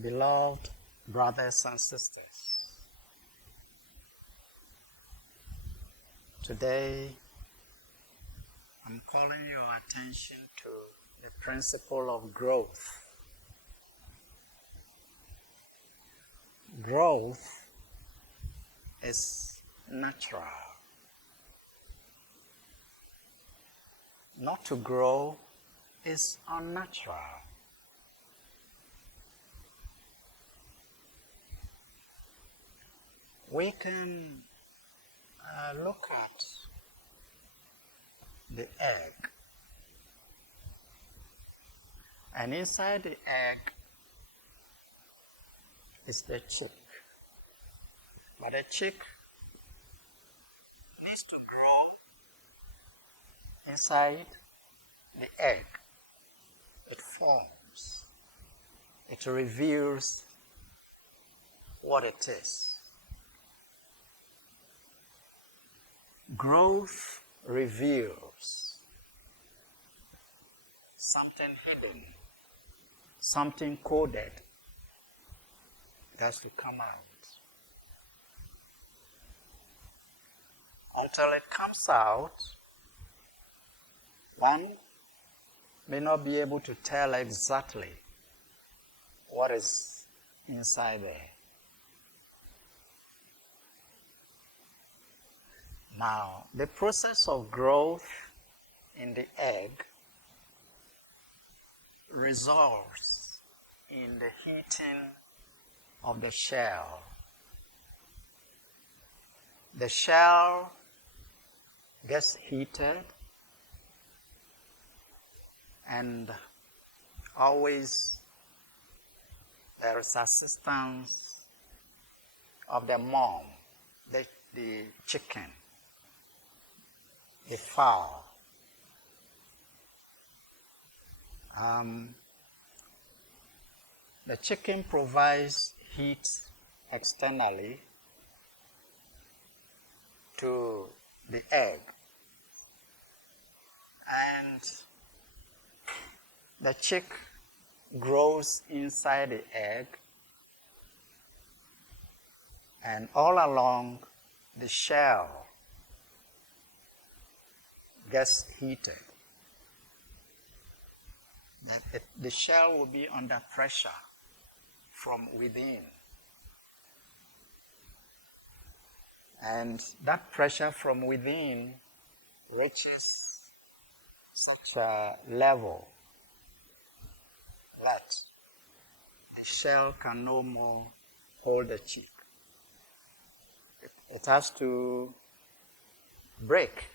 Beloved brothers and sisters, today I'm calling your attention to the principle of growth. Growth is natural. Not to grow is unnatural. We can look at the egg, and inside the egg is the chick. But the chick needs to grow inside the egg. It forms. It reveals what it is. Growth reveals something hidden, something coded that's to come out. Until it comes out, one may not be able to tell exactly what is inside there. Now, the process of growth in the egg results in the heating of the shell. The shell gets heated, and always there is assistance of the mom, the chicken, the fowl. The chicken provides heat externally to the egg, and the chick grows inside the egg, and all along the shell gets heated. The shell will be under pressure from within. And that pressure from within reaches such a level that the shell can no more hold the chick. It has to break.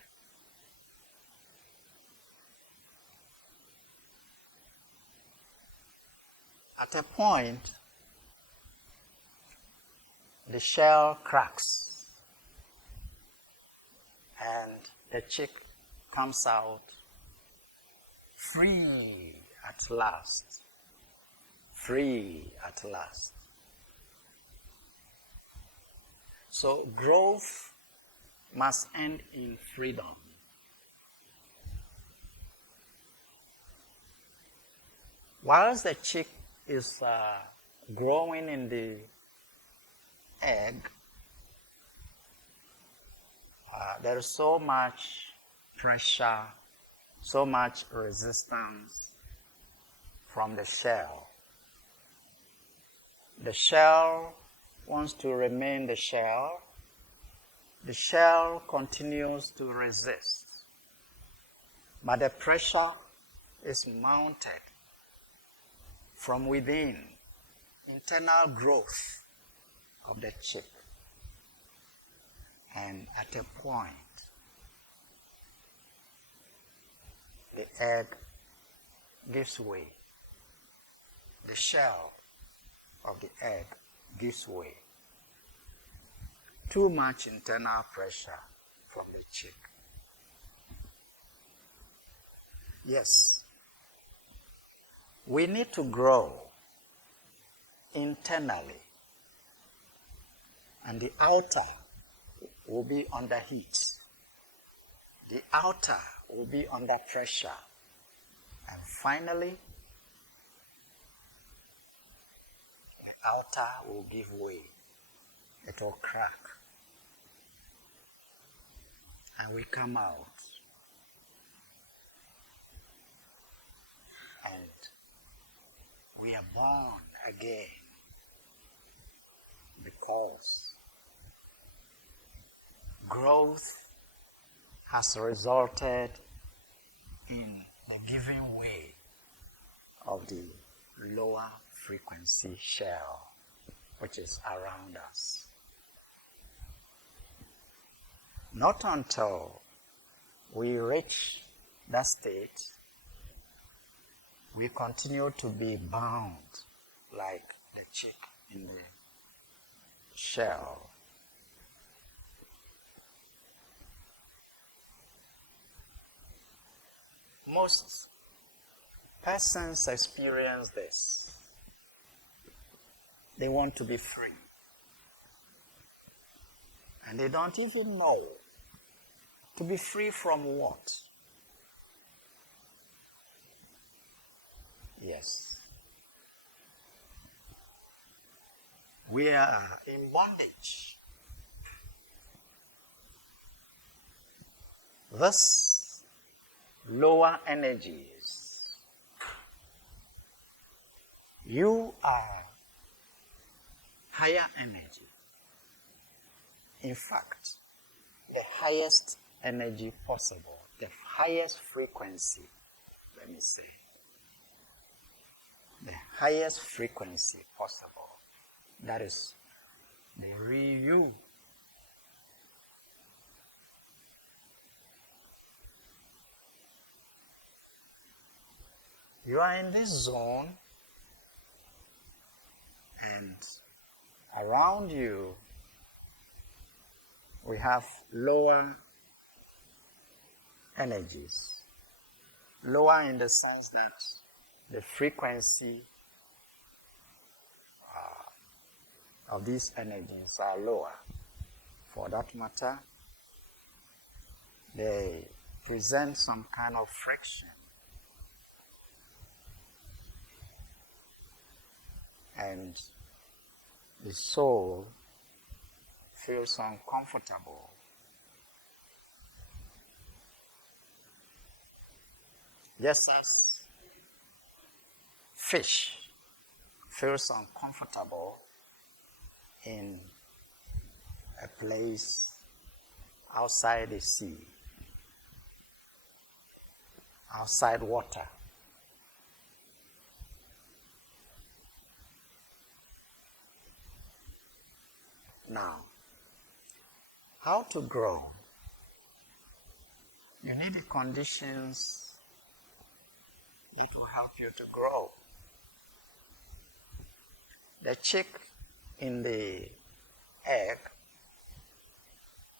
At a point, the shell cracks, and the chick comes out free at last. Free at last. So growth must end in freedom. Whilst the chick is growing in the egg, there is so much pressure, so much resistance from the shell. The shell wants to remain the shell. The shell continues to resist, but the pressure is mounted from within, internal growth of the chick. And at a point, the egg gives way. The shell of the egg gives way. Too much internal pressure from the chick. Yes, we need to grow internally, and the outer will be under heat. The outer will be under pressure. And finally, outer will give way. It will crack. And we come out. And we are born again because growth has resulted in the giving way of the lower frequency shell which is around us. Not until we reach that state, we continue to be bound like the chick in the shell. Most persons experience this. They want to be free. And they don't even know. To be free from what? Yes. We are in bondage. This lower energies, you are higher energy. In fact, the highest energy possible, the highest frequency, let me say, the highest frequency possible. That is the real you. You are in this zone, and around you we have lower energies. Lower in the sense that the frequency of these energies are lower. For that matter, they present some kind of friction. And the soul feels uncomfortable. Just as fish feels uncomfortable in a place outside the sea, outside water. Now, how to grow? You need the conditions that will help you to grow. The chick in the egg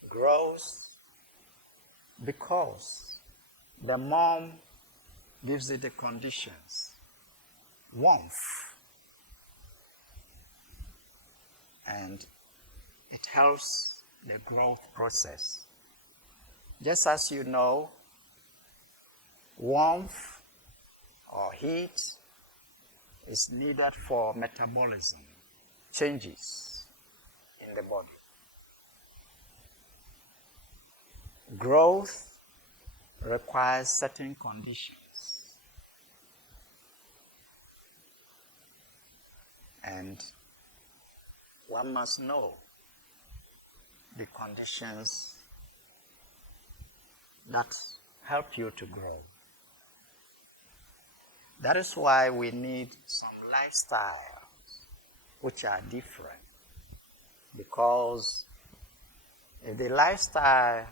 grows because the mom gives it the conditions. Warmth. And it helps the growth process. Just as you know, warmth or heat is needed for metabolism, changes in the body. Growth requires certain conditions. And one must know the conditions that help you to grow. That is why we need some lifestyles which are different. Because if the lifestyle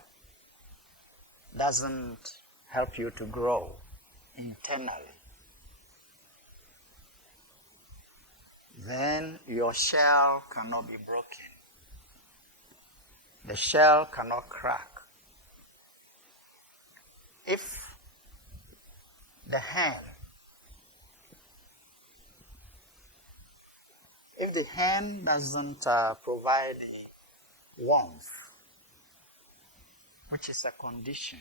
doesn't help you to grow internally, then your shell cannot be broken. The shell cannot crack. If the hen doesn't provide the warmth, which is a condition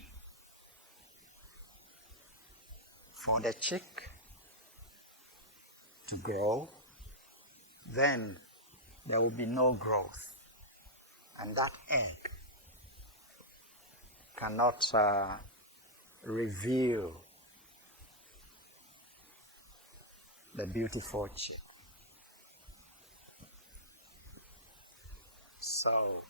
for the chick to grow, then there will be no growth. And that egg cannot reveal the beautiful chick. So,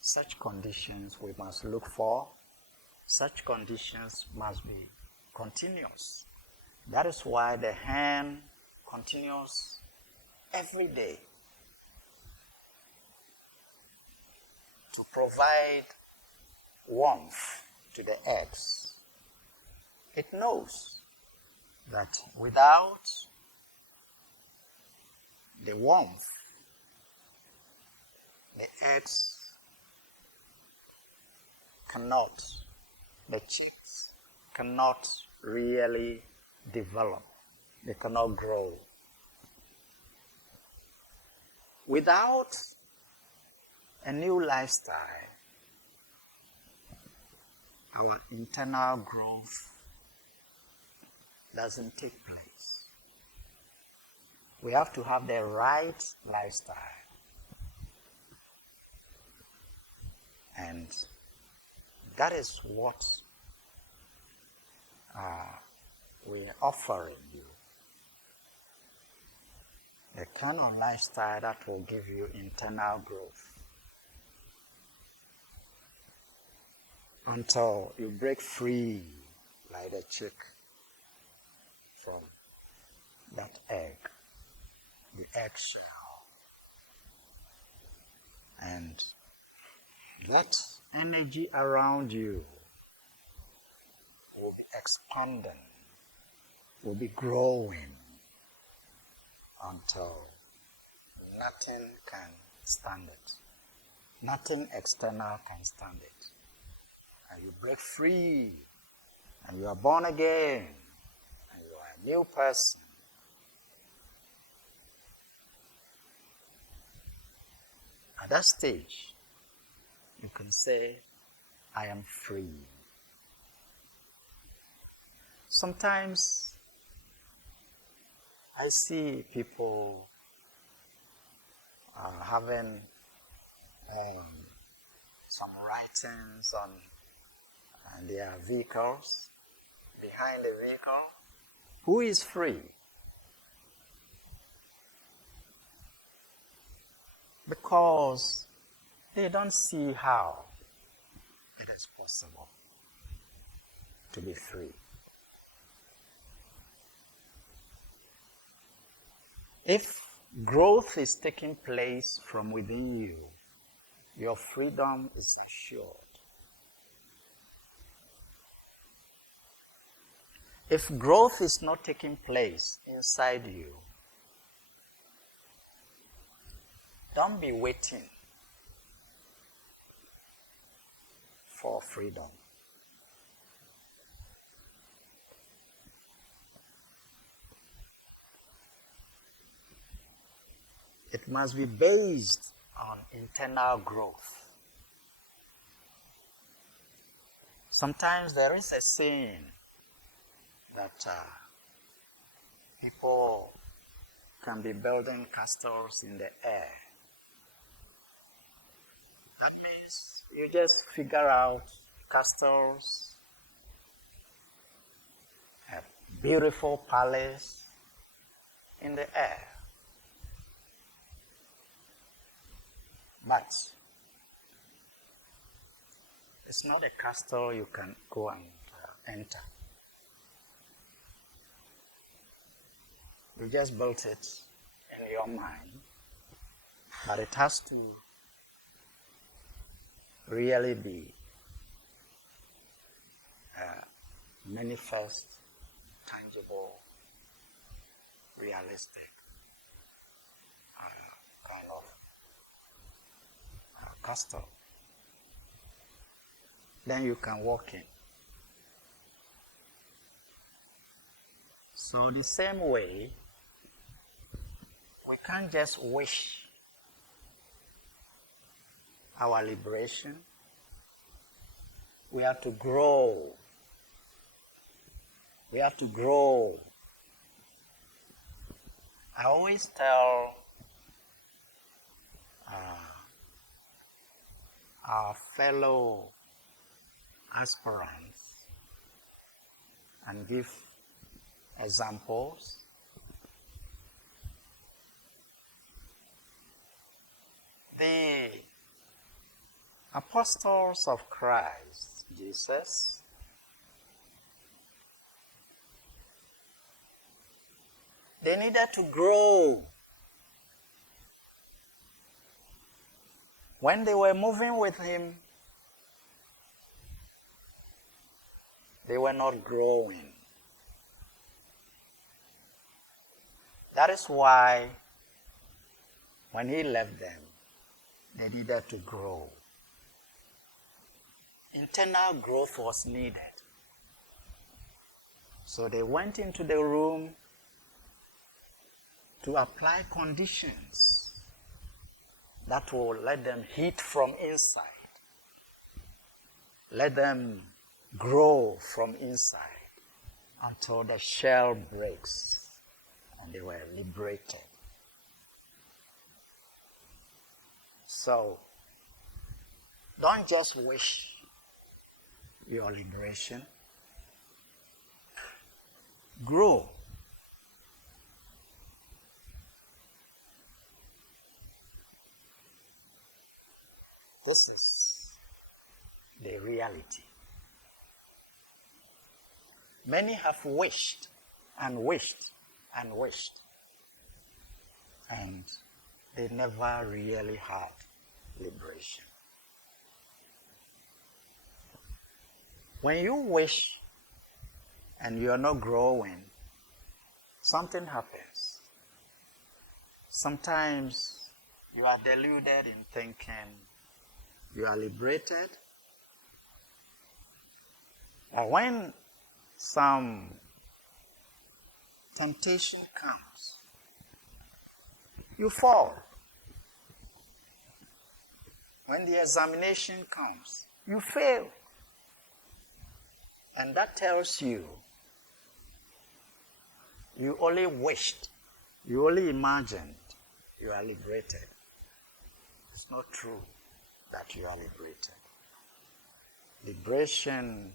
such conditions we must look for. Such conditions must be continuous. That is why the hen continues every day to provide warmth to the eggs. It knows that without the warmth, the eggs cannot, the chicks cannot really develop. They cannot grow. Without a new lifestyle, our internal growth doesn't take place. We have to have the right lifestyle. And that is what we are offering you. The kind of lifestyle that will give you internal growth. Until you break free like the chick from that egg, the eggshell. And that energy around you will be expanding, will be growing until nothing can stand it. Nothing external can stand it. And you break free, and you are born again, and you are a new person. At that stage, you can say, I am free. Sometimes I see people having some writings on their vehicles, behind the vehicle. Who is free? Because they don't see how it is possible to be free. If growth is taking place from within you, your freedom is assured. If growth is not taking place inside you, don't be waiting for freedom. It must be based on internal growth. Sometimes there is a saying that people can be building castles in the air. That means you just figure out castles, a beautiful palace in the air. But it's not a castle you can go and enter. You just built it in your mind, but it has to really be manifest, tangible, realistic kind of castle. Then you can walk in. So the same way, we can't just wish our liberation. We have to grow. We have to grow I always tell our fellow aspirants and give examples. The apostles of Christ, Jesus, they needed to grow. When they were moving with him, they were not growing. That is why when he left them, they needed to grow. Internal growth was needed. So they went into the room to apply conditions that will let them heat from inside. Let them grow from inside until the shell breaks and they were liberated. So, don't just wish your liberation. Grow. This is the reality. Many have wished and wished and wished, and they never really had liberation. When you wish and you're not growing, something happens. Sometimes you are deluded in thinking you are liberated. But when some temptation comes, you fall. When the examination comes, you fail. And that tells you you only wished, you only imagined you are liberated. It's not true that you are liberated. Liberation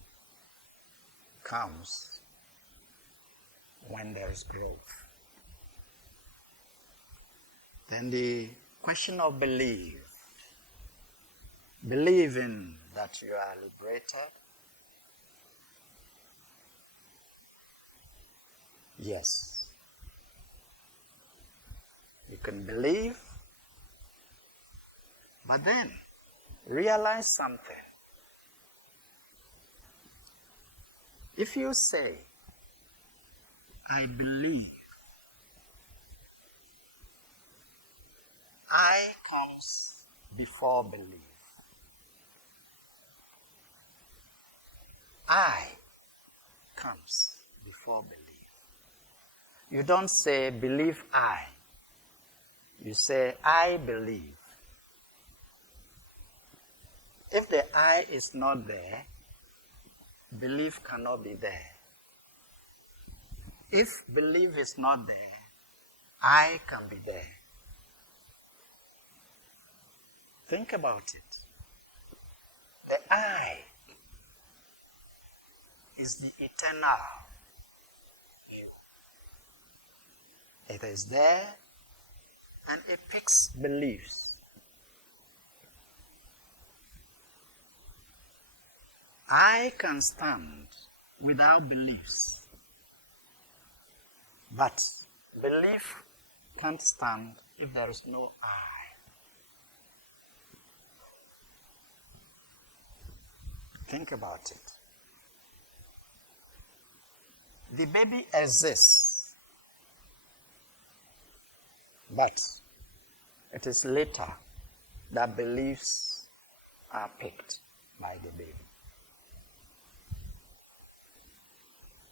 comes when there is growth. Then the question of belief. Believing that you are liberated. Yes. You can believe, but then realize something. If you say, I believe, I comes before belief. I comes before belief. You don't say, believe I. You say, I believe. If the I is not there, belief cannot be there. If belief is not there, I can be there. Think about it. The I is the eternal you. It is there and it picks beliefs. I can stand without beliefs, but belief can't stand if there is no I. Think about it. The baby exists, but it is later that beliefs are picked by the baby.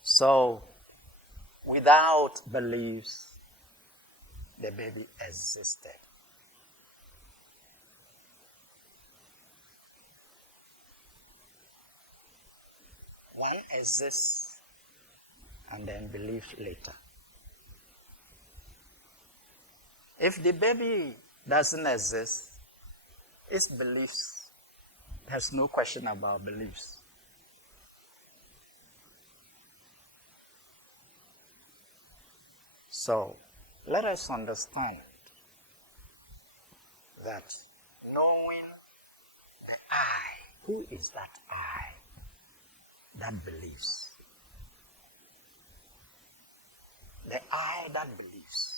So, without beliefs, the baby existed. One exists and then belief later. If the baby doesn't exist, it's beliefs. There's no question about beliefs. So, let us understand that knowing the I, who is that I that believes? The I that believes.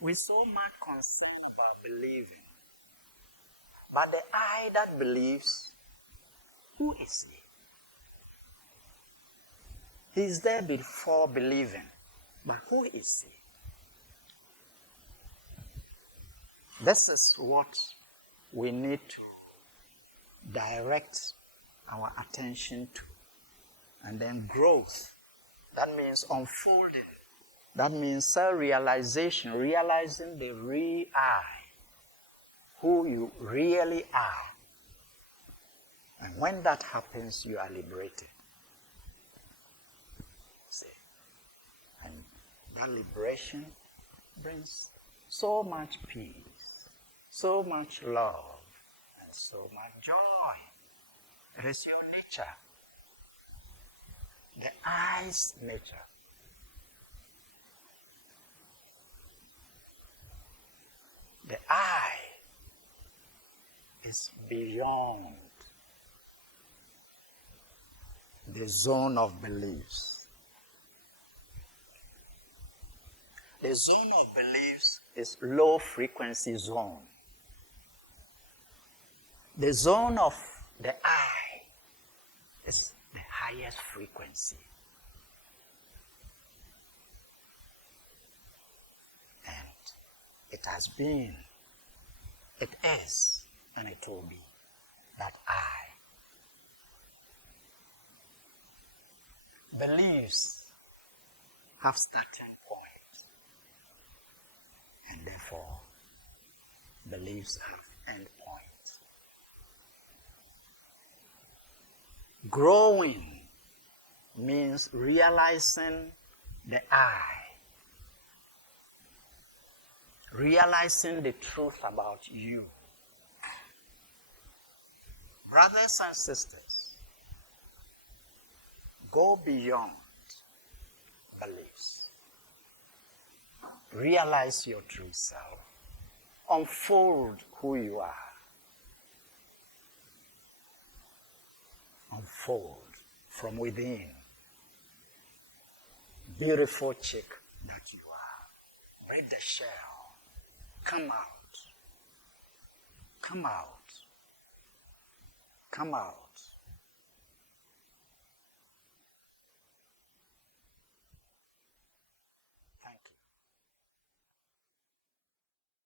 We're so much concerned about believing. But the I that believes, who is he? He's there before believing. But who is he? This is what we need to direct our attention to. And then growth. That means unfolding. That means self-realization, realizing the real I, who you really are. And when that happens, you are liberated. See? And that liberation brings so much peace, so much love, and so much joy. It is your nature. The I's nature. The I is beyond the zone of beliefs. The zone of beliefs is low frequency zone. The zone of the I is the highest frequency. And it has been, it is, and it will be that I. Beliefs have starting point, and therefore beliefs have end point. Growing means realizing the I, realizing the truth about you. Brothers and sisters, go beyond beliefs. Realize your true self. Unfold who you are. Unfold from within. Beautiful chick that you are. Break the shell. Come out. Come out. Come out.